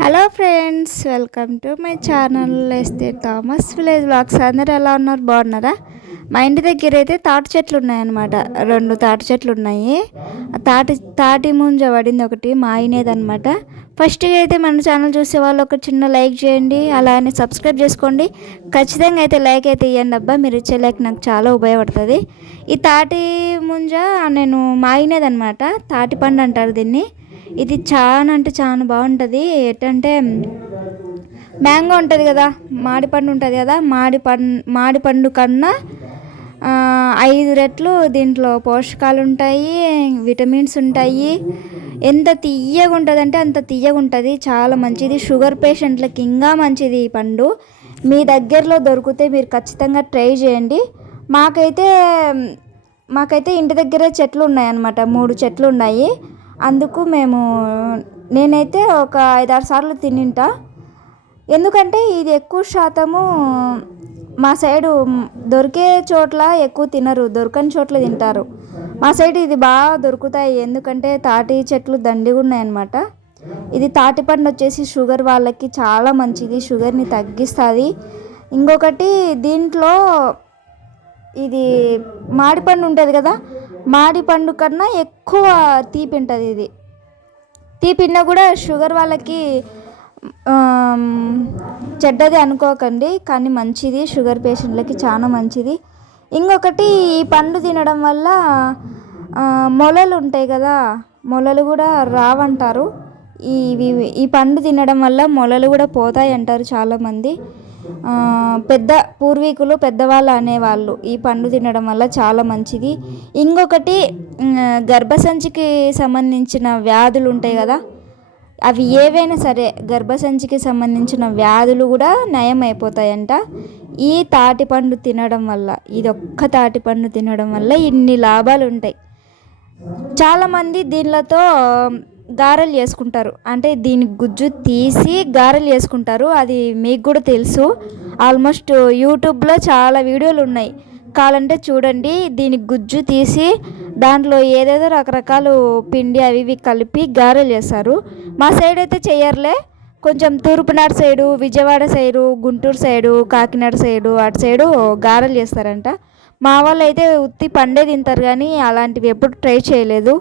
Hello friends welcome to my channel Esther Thomas village vlogs అందరు ఎలా ఉన్నారు? బాగున్నారా? మా ఇంటి దగ్గర అయితే తాటి చెట్లు ఉన్నాయన్నమాట. రెండు తాటి చెట్లు ఉన్నాయి. తాటి తాటి ముంజ పడింది ఒకటి మా అయినదనమాట ఫస్ట్గా అయితే మన ఛానల్ చూసే వాళ్ళు ఒక చిన్న లైక్ చేయండి అలానే సబ్స్క్రైబ్ చేసుకోండి. ఖచ్చితంగా అయితే లైక్ అయితే ఇవ్వండి అబ్బా మీరు ఇచ్చే లైక్ నాకు చాలా ఉపయోగపడుతుంది. ఈ తాటి ముంజ నేను మా అయినదనమాట తాటి పండు అంటారు దీన్ని. ఇది చాలా అంటే చాలా బాగుంటుంది. ఎట్టంటే మ్యాంగో ఉంటుంది కదా మాడి పండు ఉంటుంది కదా మాడి పండు మాడి పండు కన్నా ఐదు రెట్లు దీంట్లో పోషకాలు ఉంటాయి విటమిన్స్ ఉంటాయి. ఎంత తీయగా ఉంటుంది అంటే అంత తీయగా ఉంటుంది. చాలా మంచిది. షుగర్ పేషెంట్లకి ఇంకా మంచిది ఈ పండు. మీ దగ్గరలో దొరికితే మీరు ఖచ్చితంగా ట్రై చేయండి. మాకైతే మాకైతే ఇంటి దగ్గరే చెట్లు ఉన్నాయి అన్నమాట మూడు చెట్లు ఉన్నాయి. అందుకు మేము నేనైతే ఒక ఐదారు సార్లు తినింటా. ఎందుకంటే ఇది ఎక్కువ శాతము మా సైడు దొరికే చోట్ల ఎక్కువ తినరు దొరకని చోట్ల తింటారు. మా సైడ్ ఇది బాగా దొరుకుతాయి ఎందుకంటే తాటి చెట్లు దండిగా ఉన్నాయన్నమాట. ఇది తాటి పండు వచ్చేసి షుగర్ వాళ్ళకి చాలా మంచిది షుగర్ని తగ్గిస్తుంది. ఇంకొకటి దీంట్లో ఇది మాడిపండు ఉంటుంది కదా మామిడిపండు కన్నా ఎక్కువ తీపి ఉంటుంది ఇది. తీపిన్నా కూడా షుగర్ వాళ్ళకి చెడ్డది అనుకోకండి కానీ మంచిది. షుగర్ పేషెంట్లకి చాలా మంచిది. ఇంకొకటి ఈ పండు తినడం వల్ల మొలలు ఉంటాయి కదా మొలలు కూడా రావంటారు. ఈ ఇవి- ఈ పండు తినడం వల్ల మొలలు కూడా పోతాయి అంటారు చాలామంది పెద్ద పూర్వీకులు పెద్దవాళ్ళు అనేవాళ్ళు ఈ పండు తినడం వల్ల చాలా మంచిది. ఇంకొకటి గర్భసంచికి సంబంధించిన వ్యాధులు ఉంటాయి కదా అవి ఏవైనా సరే గర్భసంచికి సంబంధించిన వ్యాధులు కూడా నయం అయిపోతాయంట ఈ తాటిపండు తినడం వల్ల ఇది ఒక్క తాటిపండు తినడం వల్ల ఇన్ని లాభాలు ఉంటాయి. చాలామంది దీనిలతో గారెలు చేసుకుంటారు. అంటే దీని గుజ్జు తీసి గారెలు చేసుకుంటారు. అది మీకు కూడా తెలుసు. ఆల్మోస్ట్ యూట్యూబ్లో చాలా వీడియోలు ఉన్నాయి. కావాలంటే చూడండి. దీని గుజ్జు తీసి దాంట్లో ఏదేదో రకరకాలు పిండి అవి ఇవి కలిపి గారెలు చేస్తారు. మా సైడ్ అయితే చేయర్లే. కొంచెం తూర్పునాడు side Vijayawada side Guntur side Kakinada side అటు సైడు గారెలు చేస్తారంట. మా వాళ్ళు అయితే ఉత్తి పండే తింటారు కానీ అలాంటివి ఎప్పుడు ట్రై చేయలేదు.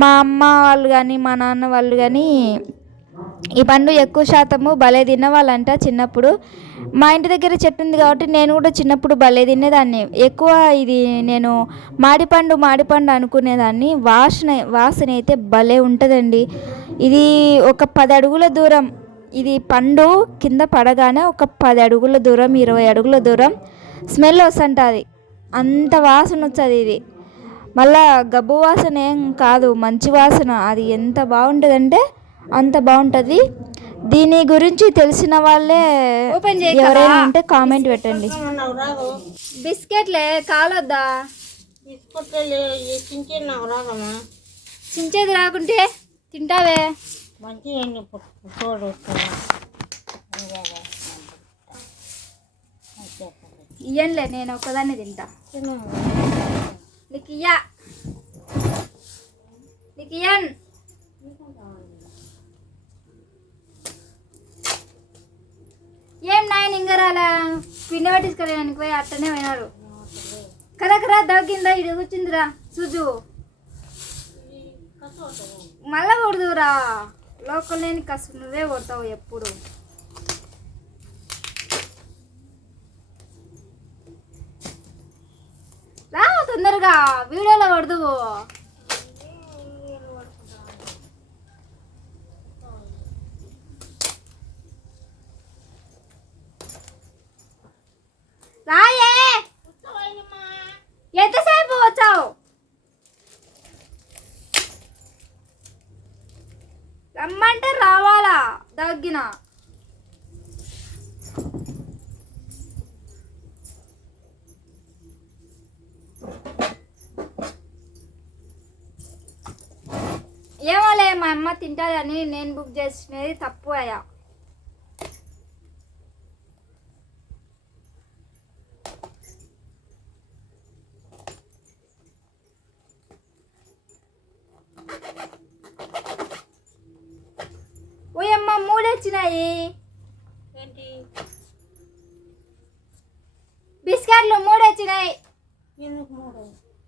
మా అమ్మ వాళ్ళు కానీ మా నాన్న వాళ్ళు కానీ ఈ పండు ఎక్కువ శాతము భలే తినేవాళ్ళంట చిన్నప్పుడు. మా ఇంటి దగ్గర చెట్టు ఉంది కాబట్టి నేను కూడా చిన్నప్పుడు భలే తినేదాన్ని. ఎక్కువ ఇది నేను మాడిపండు మాడిపండు అనుకునేదాన్ని. వాసన వాసన అయితే భలే ఉంటుందండి. ఇది ఒక పది అడుగుల దూరం ఇది పండు కింద పడగానే ఒక పది అడుగుల దూరం ఇరవై అడుగుల దూరం స్మెల్ వస్తుంటుంది. అంత వాసన వచ్చేది ఇది. మళ్ళా గబ్బు వాసన ఏం కాదు మంచి వాసన. అది ఎంత బాగుంటుందంటే అంత బాగుంటుంది. దీని గురించి తెలిసిన వాళ్ళే ఎవరైనా ఉంటే కామెంట్ పెట్టండి. బిస్కెట్లే కాలొద్దా? చించేది రాకుంటే తింటావే. మంచి ఎండి చూడు. ఇయ్యంలే నేను ఒక్కదాన్ని తింటా. నీకు ఇయ్యా. నీకు ఇయ్యన్. ఏం నాయన ఇంకా రాలా? పిండి పట్టించుకోలేడానికి పోయి అట్టనే పోయినారు. కదా కదా దగ్గిందా ఇది కూర్చుందిరా సుజు. మళ్ళా కొడుదురా లోకల్ లేని కసు నువ్వే కొడతావు ఎప్పుడు. రా తొందరగా. వీడియోలో పడదువు రాయే. ఎంతసేపు వచ్చావు? రమ్మంటే రావాలా? దగ్గిన ఏమోలే మా అమ్మ తింటాదని నేను బుక్ చేసినది తప్పు అయ్యా. ఓయమ్మ మూడే వచ్చినాయి బిస్కెట్లు మూడు? వచ్చినాయి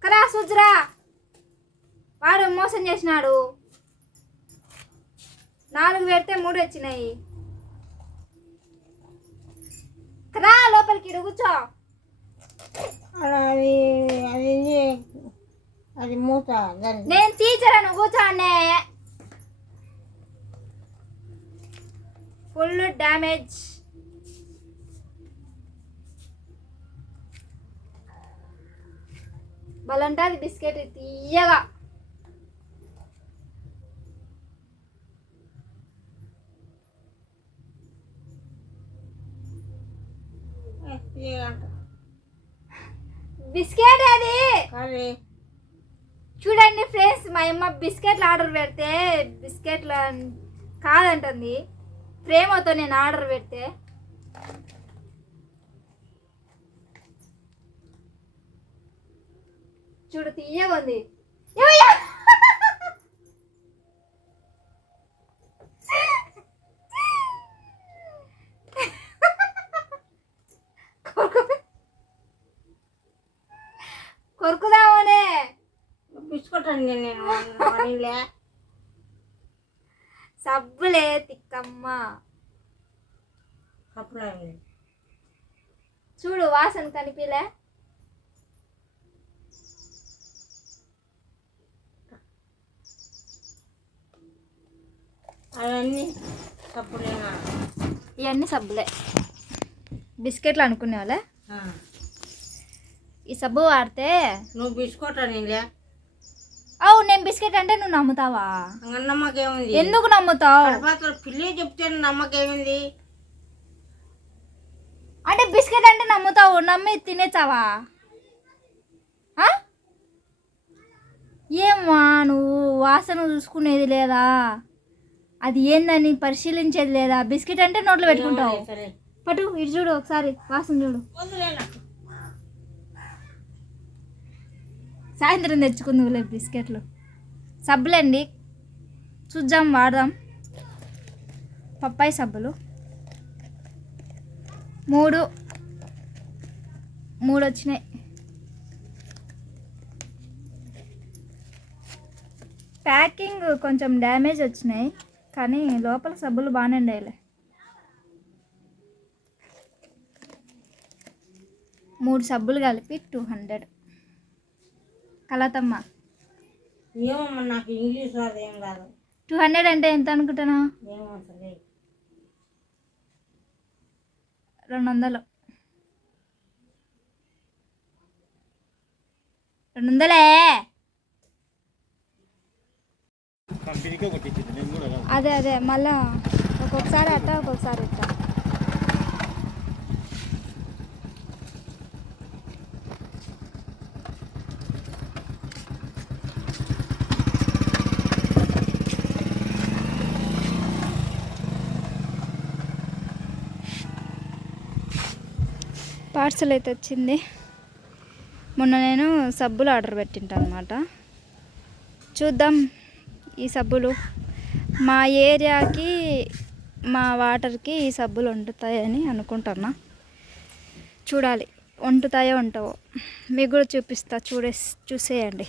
కరా సుజ్రా. వాడు మోసం చేసినాడు. నాలుగు పెడితే మూడు వచ్చినాయి. కరా లోపలికి కూర్చో. అది అది? అది మూత నేను టీచర్ అని కూర్చోండి ఫుల్ డ్యామేజ్ బలంటాది బిస్కెట్ తీయగా అంట బిస్కెట్ అది. చూడండి ఫ్రెండ్స్ మా అమ్మ బిస్కెట్లు ఆర్డర్ పెడితే బిస్కెట్లు కాదంటుంది. ప్రేమతో నేను ఆర్డర్ పెడితే. చూడు తీయగా ఉంది. అండి నేను మనలే సబ్బులే తిక్కమ్మ. సప్లై చూడు వాసన కనిపిలే. అవన్నీ సప్లైనా ఇవన్నీ సబ్బులే. బిస్కెట్లు అనుకునే వాళ్ళే ఈ సబ్బు వాడితే నువ్వు బిస్కెట్ అనిలే. అవు నేను బిస్కెట్ అంటే నువ్వు నమ్ముతావా? నమ్మకేముంది? ఎందుకు నమ్ముతావు? పిల్లి చెప్తే నమ్మకేముంది? అంటే బిస్కెట్ అంటే నమ్ముతావు నమ్మి తినేచావా? ఏమ్మా నువ్వు వాసన చూసుకునేది లేదా? అది ఏందని పరిశీలించేది లేదా? బిస్కెట్ అంటే నోట్లో పెట్టుకుంటావు. పటు ఇటు చూడు ఒకసారి వాసన చూడు వదిలే నాకు. సాయంత్రం తెచ్చుకుందులే బిస్కెట్లు. సబ్బులండి. చూద్దాం వాడదాం. పప్పాయి సబ్బులు. మూడు. మూడు వచ్చినాయి. ప్యాకింగ్ కొంచెం డ్యామేజ్ వచ్చినాయి కానీ లోపల సబ్బులు బాగానే ఉండేలే మూడు సబ్బులు కలిపి టూ హండ్రెడ్. కలతమ్మ. ఏమో నాకు ఇంగ్లీష్ రాదు ఏం రాదు. టూ హండ్రెడ్ అంటే ఎంత అనుకుంటున్నా ఏమో అసలే రెండు వందలు. రెండు వందలే? అదే అదే మళ్ళా ఒక్కొక్కసారి అట్ట ఒక్కొక్కసారి ఇట్ట పార్సల్ అయితే వచ్చింది. మొన్న నేను సబ్బులు ఆర్డర్ పెట్టింటాను అనమాట చూద్దాం ఈ సబ్బులు. మా ఏరియాకి మా వాటర్కి ఈ సబ్బులు వండుతాయని అనుకుంటున్నా. చూడాలి వండుతాయో ఉంటావో మీకు కూడా చూపిస్తా చూడే చూసేయండి.